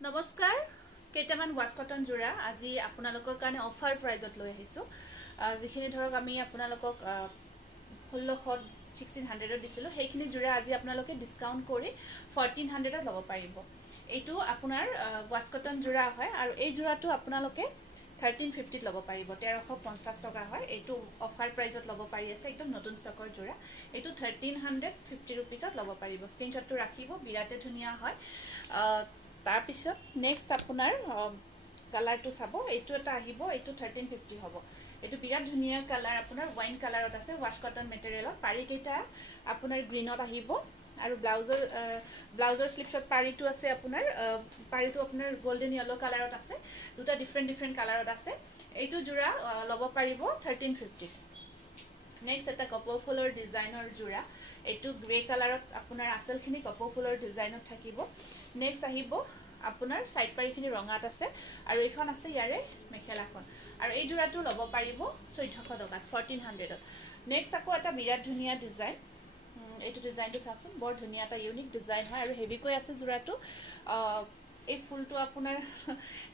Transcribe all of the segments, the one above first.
নমস্কাৰ কেইটামান wash cotton জোৰা আজি আপোনালোকৰ কাৰণে অফাৰ প্ৰাইজত লৈ আহিছো যিখিনি ধৰক আমি আপোনালোকক 1600 দিছিলো সেইখিনি জোৰা আজি আপোনালোকে ডিসকাউন্ট কৰি 1400 ল'ব পাৰিব এইটো আপোনাৰ ওয়াশ কটন জোৰা হয় আৰু এই জোৰাটো আপোনালোকে 1350 ল'ব পাৰিব 1350 টকা হয় এইটো অফাৰ প্ৰাইজত ল'ব পাৰি আছে একদম নতুন ষ্টকৰ জোৰা এইটো 1350 रुपीसত ল'ব পাৰিব স্ক্ৰিনশ্বটটো ৰাখিব বিৰাতে ধুনিয়া হয় তাৰ পিছত নেক্সট আপোনাৰ কালাৰটো চাব এইটো এটা আহিব এইটো 1350 হ'ব এইটো বিৰাট ধুনিয়া কালাৰ আপোনাৰ ওয়াইন কালাৰত আছে ওয়াশ কটন মেটেৰিয়েলত পাৰি কেইটা আপোনাৰ গ্ৰীনত আহিব আৰু ব্লাউজৰ স্লিপছত পাৰিটো আছে আপোনাৰ পাৰিটো আপোনাৰ গোল্ডেন ইয়েলো কালাৰত আছে দুটা ডিফাৰেন্ট কালাৰত আছে এইটো জোৰা ল'ব পাৰিব 1350 নেক্সট এটা কপৌ ফুলৰ ডিজাইনৰ জোৰা এইটো গ্ৰে কালাৰত আপোনাৰ আসলখিনি কপৌ ফুলৰ ডিজাইনত থাকিব নেক্সট আহিব আপোনাৰ সাইড পাৰিখিনি ৰঙাত আছে আৰু এইখন আছে ইয়াৰে মেখেলাখন আৰু এই জোৰাটো ল'ব পাৰিব 1400 টকাত 1400ত নেক্সট আকৌ এটা বিৰাট ধুনিয়া ডিজাইন এইটো ডিজাইনটো চাওকচোন বৰ ধুনিয়া এটা ইউনিক ডিজাইন হয় আৰু হেভি কৈ আছে জোৰাটো এই ফুলটো আপোনাৰ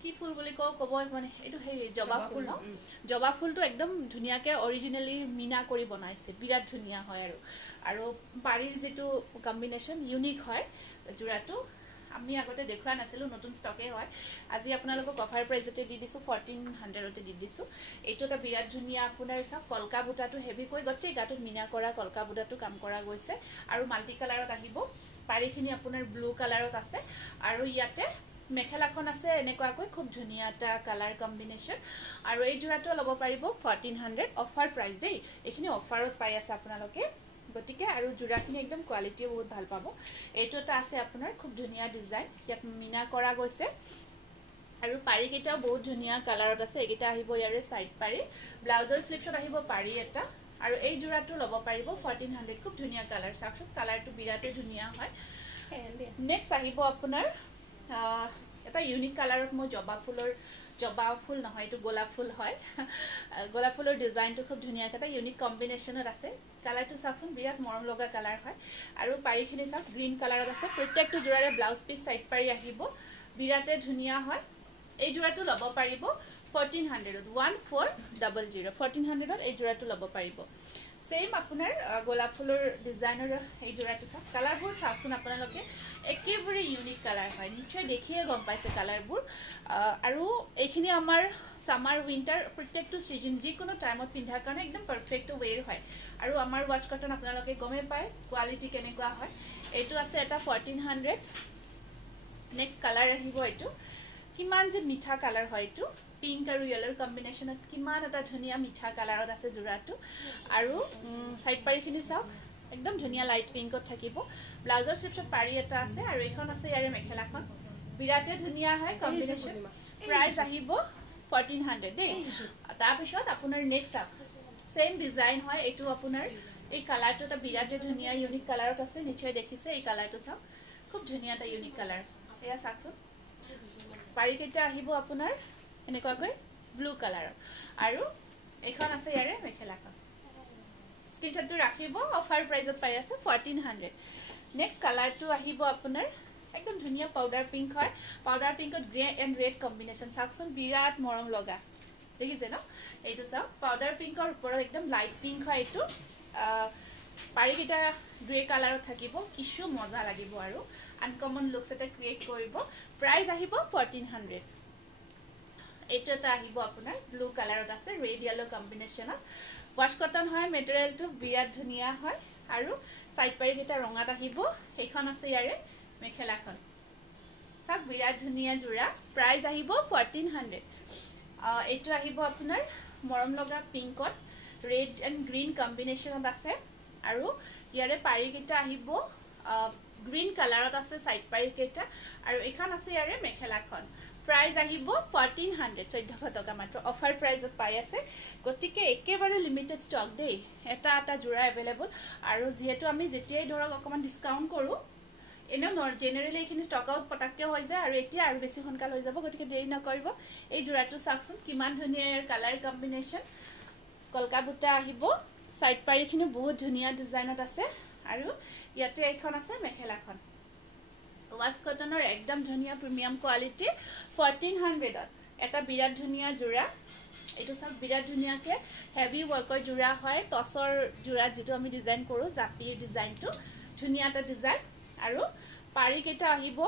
কি ফুল বুলি ক'ব মানে এইটো হে জবা ফুল ন জবা ফুলটো একদম ধুনিয়াকে অৰিজিনালি মিনা কৰি বনাইছে বিৰাট ধুনিয়া হয় আৰু পাৰিৰ যেটো কম্বিনেশন ইউনিক হয় জোৰাটো আমি আগতে দেখুৱা নাছিলো নতুন ষ্টকে হয় আজি আপোনালোকক অফাৰ প্ৰাইজতে দি দিছো 1400 তে দি দিছো এইটো এটা বিৰাট ধুনিয়া আপোনাৰ সব কলকা বুটাটো হেভি কৈ গটে গাটোত মিনা কৰা কলকা বুটাটো কাম কৰা গৈছে আৰু মাল্টি কালাৰত আহিব পাৰিখিনি আপোনাৰ ব্লু কালাৰত আছে আৰু ইয়াতে মেখেলাখন আছে এনেকুৱাকৈ খুব ধুনিয়া এটা কালাৰ কম্বিনেশন আৰু এই জোৰাটো ল'ব পাৰিব 1400 অফাৰ প্ৰাইস দেই এইখিনি অফাৰত পাই আছে আপোনালোকে গটিকে আৰু জোৰাখিনি একদম কোৱালিটি বহুত ভাল পাব এইটো এটা আছে আপোনাৰ খুব ধুনিয়া ডিজাইন ইয়াত মিনা কৰা গৈছে আৰু পাৰি কেইটা বহুত ধুনিয়া কালাৰত আছে একিটা আহিব ইয়াৰে সাইড পাৰি ব্লাউজৰ স্লিপছত আহিব পাৰি এটা আৰু এই জোৰাটো ল'ব পাৰিব 1400 খুব ধুনিয়া কালাৰ চাওকচোন কালাৰটো বিৰাতে ধুনিয়া হয় নেক্সট আহিব আপোনাৰ এটা ইউনিক কালাৰত মই জবা ফুল নহয় এটো গোলাপ ফুল হয় গোলাপ ফুলৰ ডিজাইনটো খুব ধুনিয়া এটা ইউনিক কম্বিনেশনত আছে কালাৰটো চাওকচোন বিৰাট মৰম লগা কালাৰ হয় আৰু পাৰিখিনি চাওক গ্ৰীন কালাৰত আছে প্ৰত্যেকটো জোৰাৰে ব্লাউজ পিস সাইড পাৰি আহিব বিৰাতে ধুনিয়া হয় এই জোৰাটো ল'ব পাৰিব 1400 1400 এই জোৰাটো ল'ব পাৰিব সেম আপোনাৰ গোলাপ ফুলৰ ডিজাইনৰ এই জোৰাটো চাওক কালাৰবোৰ চাওকচোন আপোনালোকে একেবাৰে ইউনিক কালাৰ হয় নিশ্চয় দেখিয়ে গম পাইছে কালাৰবোৰ আৰু এইখিনি আমাৰ সামাৰ উইন্টাৰ প্ৰত্যেকটো সিজন যিকোনো টাইমত পিন্ধাৰ কাৰণে একদম পাৰফেক্ট ওয়েৰ হয় আৰু আমাৰ ওয়াশ কটন আপোনালোকে গমে পায় কোৱালিটি কেনেকুৱা হয় এইটো আছে এটা 1400 নেক্সট কালাৰ আহিব এইটো কিমান যে মিঠা কালাৰ হয় এইটো পিংক আৰু ইয়েলৰ কম্বিনেশনত কিমান এটা ধুনিয়া মিঠা কালাৰত আছে জোৰাটো আৰু সাইড পাৰিখিনি চাওক একদম ধুনিয়া লাইট পিংকত থাকিব ব্লাউজৰ স্লিপছত পাৰি এটা আছে আৰু এইখন আছে ইয়াৰে মেখেলাখন বিৰাতে ধুনিয়া হয় কম্বিনেশন প্ৰাইস আহিব 1400 দেই তাৰ পিছত আপোনাৰ নেক্সট সেম ডিজাইন হয় এইটো আপোনাৰ এই কালাৰটো এটা বিৰাতে ধুনিয়া ইউনিক কালাৰত আছে নিশ্চয় দেখিছে এই কালাৰটো চাওক খুব ধুনিয়া এটা ইউনিক কালাৰ এয়া চাওকচোন পাৰি কেইটা আহিব আপোনাৰ এনেকুৱাকৈ ব্লু কালাৰ আৰু এইখন আছে ইয়াৰে মেখেলাখন স্ক্ৰিনশ্বটটো ৰাখিব অফাৰ প্ৰাইজত পাই আছে 1400 নেক্সট কালাৰটো আহিব আপোনাৰ একদম ধুনিয়া পাউডাৰ পিংক হয় পাউডাৰ পিংকত গ্ৰে এন্ড ৰেড কম্বিনেশন চাওকচোন বিৰাট মৰম লগা দেখিছে ন এইটো চাওক পাউডাৰ পিংকৰ ওপৰত একদম লাইট পিংক হয় এইটো পাৰি কেইটা গ্ৰে কালাৰত থাকিব কিছু মজা লাগিব আৰু আনকমন লুকস এটা ক্ৰিয়েট কৰিব প্ৰাইস আহিব 1400 এইটো এটা আহিব আপোনাৰ ব্লু কালাৰত আছে ৰেড ইয়েলো কম্বিনেশনত ওয়াশ কটন হয় মেটেৰিয়েলটো বিৰাট ধুনিয়া হয় আৰু সাইড পাৰি কেইটা ৰঙাত আহিব এইখন আছে ইয়াৰে মেখেলাখন সব বিৰাট ধুনিয়া জোৰা প্ৰাইস আহিব 1400 এইটো আহিব আপোনাৰ মৰম লগা পিংকত ৰেড এন্ড গ্ৰীন কম্বিনেশনত আছে আৰু ইয়াৰে পাৰি কেইটা আহিব গ্ৰীন কালাৰত আছে সাইড পাৰি কেইটা আৰু এইখন আছে ইয়াৰে মেখেলাখন প্ৰাইস আহিব 1400 টকা মাত্ৰ অফাৰ প্ৰাইজত পাই আছে গটিকে একেবাৰে লিমিটেড ষ্টক দেই এটা জোৰা अवेलेबल আৰু যেহেতু আমি যেতিয়াই ধৰক অকমান ডিসকাউন্ট কৰো এনে জেনাৰেলি এইখিনি ষ্টক আউট পটাককে হৈ যায় আৰু এতিয়া আৰু বেছি সোনকাল হৈ যাব গটিকে দেৰি নকৰিব এই জোৰাটো চাওকচোন কিমান ধুনিয়া ইয়াৰ কালাৰ কম্বিনেশন কলকা বুটা আহিব সাইড পাৰিখিনি বহুত ধুনিয়া ডিজাইনত আছে আৰু ইয়াতে এইখন আছে মেখেলাখন ওয়াশ কটনৰ একদম ধুনিয়া প্ৰিমিয়াম কোৱালিটি 1400 এটা বিৰাট ধুনিয়া জোৰা এইটো সব বিৰাট ধুনিয়াকে হেভি ওয়াৰ্কৰ জোৰা হয় টসৰ জোৰা যেটো আমি ডিজাইন কৰো জাপিৰ ডিজাইনটো ধুনিয়া এটা ডিজাইন আৰু পাৰি কেটা আহিব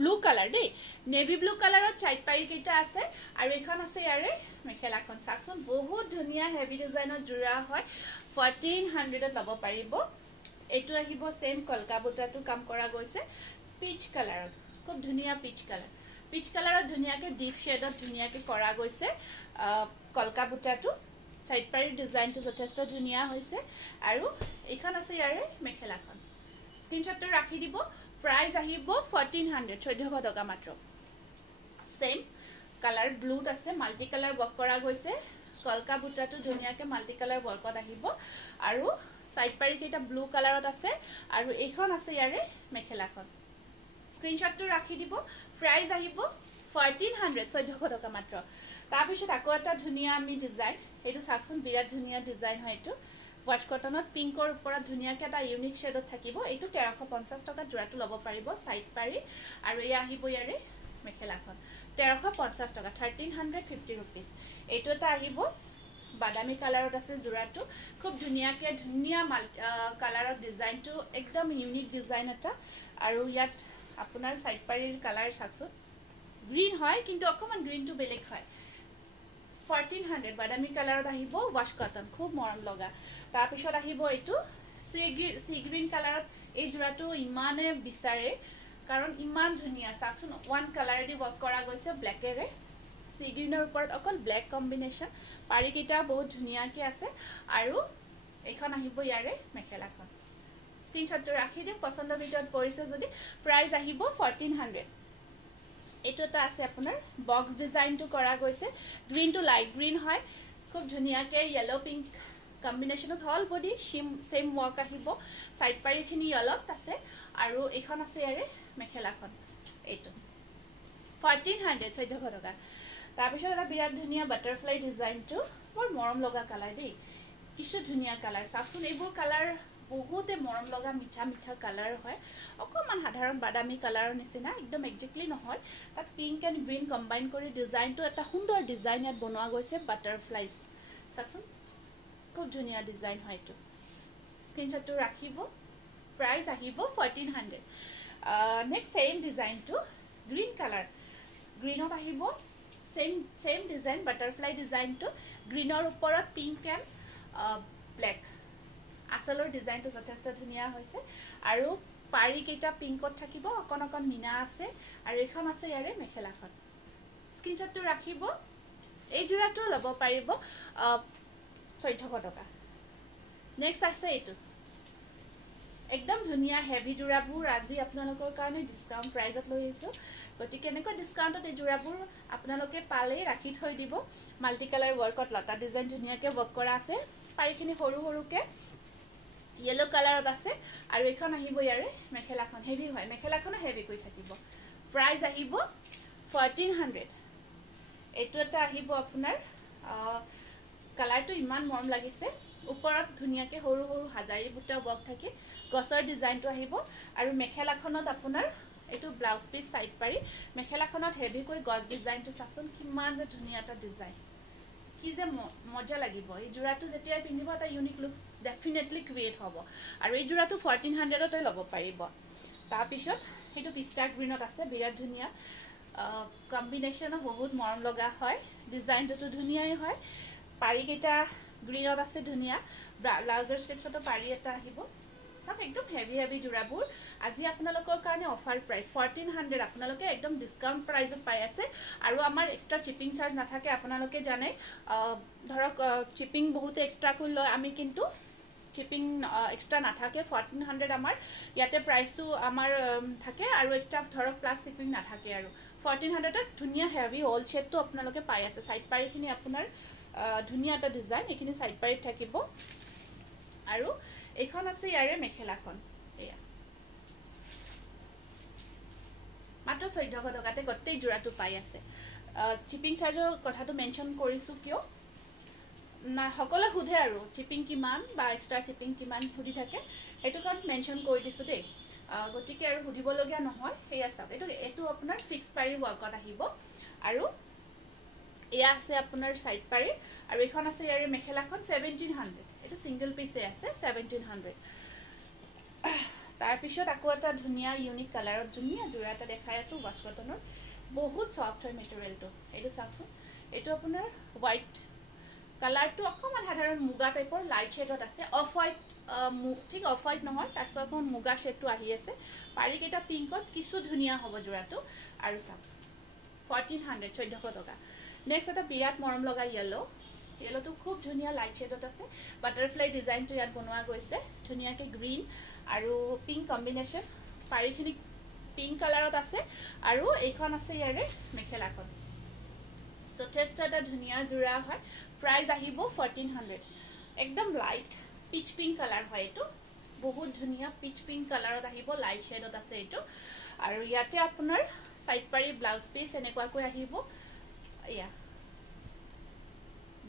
ব্লু কালাৰ দেই নেভি ব্লু কালাৰত সাইড পাৰি কেটা আছে আৰু এখন আছে ইয়াৰে মেখেলাখন সাকচোন বহুত ধুনিয়া হেভি ডিজাইনৰ জোৰা হয় 1400 লব পাৰিব এটো আহিব সেম কলকা বুটাটো কাম কৰা গৈছে পিচ কালাৰত খুব ধুনিয়া পিচ কালাৰত ধুনিয়াকে ডিপ শেডত ধুনিয়াকে কৰা গৈছে কলকা বুটাটো সাইড পাৰি ডিজাইনটো যথেষ্ট ধুনিয়া হৈছে আৰু এখন আছে ইয়াৰে মেখেলাখন স্ক্ৰিনশ্বটটো ৰাখি দিব প্ৰাইস আহিব 1400 1400 টকা মাত্ৰ সেম কালাৰ ব্লুত আছে মাল্টি কালাৰ ওয়াৰ্ক কৰা গৈছে কলকা বুটাটো ধুনিয়াকে মাল্টি কালাৰ ওয়াৰ্কত আহিব আৰু সাইড পাৰি কেটা ব্লু কালাৰত আছে আৰু এইখন আছে ইয়াৰে মেখেলাখন স্ক্ৰিনশ্বটটো ৰাখি দিব প্ৰাইস আহিব 1400 1400 টকা মাত্ৰ তাৰ পিছত আকৌ এটা ধুনিয়া আমি ডিজাইন এইটো সাকচোন বিৰাট ধুনিয়া ডিজাইন হয় এটো ওয়াশ কটনত পিংকৰ ওপৰত ধুনিয়াকে এটা ইউনিক শেডত থাকিব এইটো 1350 টকা জোৰাটো লব পাৰিব সাইড পাৰি আৰু এই আহিব ইয়াৰে মেখেলাখন 1350 টকা 1350 रुपीस এইটো এটা আহিব বাদামী কালাৰত আছে জোৰাটো খুব ধুনিয়াকে ধুনিয়া কালাৰৰ ডিজাইনটো একদম ইউনিক ডিজাইন এটা আৰু ইয়াত আপোনাৰ সাইড পাৰিৰ কালাৰ সাকচোন গ্ৰীন হয় কিন্তু অকমান গ্ৰীনটো বেলেগ হয় 1400 বাদামী কালাৰত আহিব ওয়াশ কটন খুব মৰম লগা তাৰ পিছত আহিব এটো সি গ্ৰীন কালাৰত এই জোৰাটো ইমানে বিচাৰে কাৰণ ইমান ধুনিয়া সাকচোন ওয়ান কালাৰ দি ওয়াৰ্ক কৰা গৈছে ব্ল্যাকেৰে সি গ্ৰীনৰ ওপৰত অকল ব্ল্যাক কম্বিনেশন পাৰি কিটা বহুত ধুনিয়াকে আছে আৰু এখন আহিব ইয়াৰে মেখেলাখন স্ক্ৰিনশ্বটটো ৰাখি দিম পছন্দৰ ভিতৰত পৰিছে যদি প্ৰাইস আহিব 1400 এটো এটা আছে আপোনাৰ বক্স ডিজাইনটো কৰা গৈছে গ্ৰীন টু লাইট গ্ৰীন হয় খুব ধুনিয়াকে ইয়েলো পিংক কম্বিনেশনত হল বডি সেম ওয়াৰ্ক আহিব সাইড পাৰিখিনি অলপ আছে আৰু এখন আছে ইয়াৰে মেখেলাখন এটো 1400 1400 টকা তাৰ পিছত এটা বিৰাট ধুনিয়া বাটাৰফ্লাই ডিজাইনটো বৰ মৰম লগা কালাৰ দেই কিছু ধুনিয়া কালাৰ সাকচোন এইবোৰ কালাৰ বহুতে মৰম লগা মিঠা মিঠা কালাৰ হয় অকমান সাধাৰণ বাদামী কালাৰৰ নিচিনা একদম এক্স্যাক্টলি নহয় তাত পিংক এন্ড গ্ৰীন কম্বাইন কৰি ডিজাইনটো এটা সুন্দৰ ডিজাইন ইয়াত বনোৱা গৈছে বাটাৰফ্লাইজ সাকচোন খুব ধুনিয়া ডিজাইন হয় এটো স্ক্ৰিনশ্বটটো ৰাখিব প্ৰাইস আহিব 1400 নেক্সট সেম ডিজাইনটো গ্ৰীন কালাৰ গ্ৰীনত আহিব সেম ডিজাইন বাটাৰফ্লাই ডিজাইনটো গ্ৰীনৰ ওপৰত পিংক এন্ড ব্ল্যাক আসলৰ ডিজাইনটো যথেষ্ট ধুনিয়া হৈছে আৰু পাৰি কেটা পিংকত থাকিব অকন মিনা আছে আৰু এখন আছে ইয়াৰে মেখেলাখন স্ক্ৰিনশ্বটটো ৰাখিব এই জোৰাটো লব পাৰিব 1400 টকা নেক্সট আছে এটো একদম ধুনিয়া হেভি জোৰাবোৰ আজি আপোনালোকৰ কাৰণে ডিসকাউন্ট প্ৰাইজত লৈ আহিছো গতিকে এনেকৈ ডিসকাউন্টত এই জোৰাবোৰ আপোনালোকে পালে ৰাখি থৈ দিব মাল্টি কালাৰ ওয়াৰ্কত লতা ডিজাইন ধুনিয়াকে ওয়াৰ্ক কৰা আছে পাৰিখিনি সৰু সৰুকে ইয়েলো কালাৰত আছে আৰু এখন আহিব ইয়াৰে মেখেলাখন হেভি হয় মেখেলাখন হেভি কৈ থাকিব প্ৰাইস আহিব 1400 এটো এটা আহিব আপোনাৰ কালাৰটো ইমান মৰম লাগিছে ওপৰত ধুনিয়াকে সৰু সৰু হাজাৰী বুটা ওয়াৰ্ক থাকে গছৰ ডিজাইনটো আহিব আৰু মেখেলাখনত আপোনাৰ এটো ব্লাউজ পিস সাইড পাৰি মেখেলাখনত হেভি কৈ গছ ডিজাইনটো সাকচোন কিমান যে ধুনিয়া এটা ডিজাইন কি যে মজা লাগিব এই জোৰাটো যেতিয়া পিন্ধিব এটা ইউনিক লুকস ডেফিনেটলি ক্ৰিয়েট হ'ব আৰু এই জোৰাটো 1400 তে ল'ব পাৰিব তাৰ পিছত হেতু পিস্তা গ্ৰীনত আছে বিৰাট ধুনিয়া কম্বিনেশন বহুত মৰম লগা হয় ডিজাইনটো ধুনিয়াই হয় পাৰি কেটা গ্ৰীনত আছে ধুনিয়া ব্লাউজৰ শেপটো পাৰি এটা আহিব সব একদম হেভি হেভি জোৰাবোৰ আজি আপোনালোকৰ কাৰণে অফাৰ প্ৰাইস 1400 আপোনালোকে একদম ডিসকাউন্ট প্ৰাইজত পাই আছে আৰু আমাৰ এক্সট্ৰা শিপিং চাৰ্জ নাথাকে আপোনালোকে জানে ধৰক শিপিং বহুত এক্সট্ৰা কই লয় আমি কিন্তু শিপিং এক্সট্ৰা নাথাকে 1400 আমাৰ ইয়াতে প্ৰাইসটো আমাৰ থাকে আৰু এক্সট্ৰা ধৰক প্লাস শিপিং নাথাকে আৰু 1400 ত ধুনিয়া হেভি হোল শেপটো আপোনালোকে পাই আছে সাইড পাৰিখিনি আপোনাৰ ধুনিয়া এটা ডিজাইন এখিনি সাইড পাৰিত থাকিব আৰু এখন আছে ইয়াৰে মেখেলাখন এয়া মাত্ৰ 1400 টকাতে গটেই জোৰাটো পাই আছে শিপিং চাৰ্জৰ কথাটো মেনশন কৰিছো কিয় না সকলে খুধে আৰু শিপিং কিমান বা এক্সট্ৰা শিপিং কিমান খুদি থাকে হেতু কাৰণ মেনশন কৰি দিছো দেই গতিকে আৰু সুধিবলগীয়া নহয় সেয়া চাওক এইটো আপোনাৰ ফিক্স পাৰি ৱৰ্কত আহিব আৰু এয়া আছে আপোনাৰ সাইড পাৰি আৰু এখন আছে ইয়াৰে মেখেলাখন 1700 এইটো সিঙ্গল পিসে আছে 1700 তাৰ পিছত আকৌ এটা ধুনিয়া ইউনিক কালাৰত ধুনিয়া জোৰা এটা দেখাই আছো ৱাশ কটনৰ বহুত সফট হয় মেটেৰিয়েলটো এইটো চাওকচোন এইটো আপোনাৰ হোৱাইট কালাৰটো অকমান সাধাৰণ মুগা টাইপৰ লাইট শেডত আছে অফ হোৱাইট ঠিক অফ হোৱাইট নহয় তাতকৈ অকমান মুগা শেডটো আহি আছে পাৰি কেইটা পিংকত কিছু ধুনিয়া হ'ব জোৰাটো আৰু চাওক 1400 1400 টকা নেক্সট এটা বিৰাট মৰম লগা येलो তো খুব ধুনিয়া লাইট শেডত আছে বাটাৰফ্লাই ডিজাইনটো ইয়াত বনোৱা গৈছে ধুনিয়াকে গ্ৰীন আৰু পিংক কম্বিনেশন পাৰিখিনি পিংক কালাৰত আছে আৰু এইখন আছে ইয়াৰে মেখেলাখন যথেষ্ট এটা ধুনিয়া জোৰা হয় প্ৰাইস আহিব 1400 একদম লাইট পিচ পিংক কালাৰ হয় এটো বহুত ধুনিয়া পিচ পিংক কালাৰত আহিব লাইট শেডত আছে এটো আৰু ইয়াতে আপোনাৰ সাইড পাৰি ব্লাউজ পিস এনেকুৱাকৈ আহিব ইয়া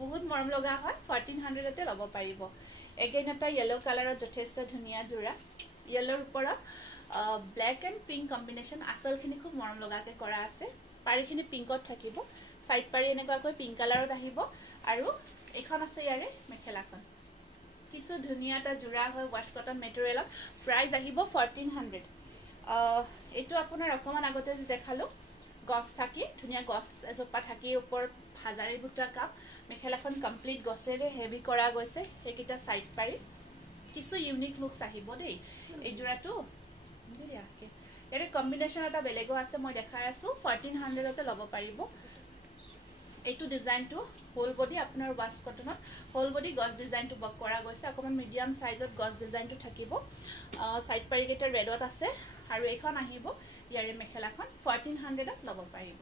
বহুত মৰম লগা হয় 1400 তে লব পাৰিব এগেইন এটা येलो কালাৰত যথেষ্ট ধুনিয়া জোৰা येलोৰ ওপৰত ব্ল্যাক এন্ড পিংক কম্বিনেশন আসলখিনি খুব মৰম লগাকে কৰা আছে পাৰিখিনি পিংকত থাকিব সাইড পাৰি এনেকুৱাকৈ পিংক কালাৰত আহিব আৰু এখন আছে ইয়াৰে মেখেলাখন কিছু ধুনিয়া এটা জোৰা হয় ৱাশ কটন মেটেৰিয়েলত প্ৰাইস আহিব 1400 এটো আপোনাৰ অকমান আগতে দেখালো গছ থাকি ধুনিয়া গছ এজোপা থাকি ওপৰ হাজাৰী বুটা কাপ মেখেলাখন কমপ্লিট গছেৰে হেভি কৰা গৈছে এইকিটা সাইড পাৰি কিছু ইউনিক লুকস আহিব দেই এই জোৰাটো দিয়াকে এৰ কম্বিনেশন এটা বেলেগো আছে মই দেখাই আছো 1400 তে লব পাৰিব এইটো ডিজাইনটো হোল বডি আপোনাৰ ৱাশ কটনত হোল বডি গছ ডিজাইনটো বক কৰা গৈছে অকমান মিডিয়াম সাইজত গছ ডিজাইনটো থাকিব সাইড পাৰি কেটা ৰেডত আছে আৰু এইখন আহিব ইয়াৰে মেখেলাখন 1400 ত লব পাৰিব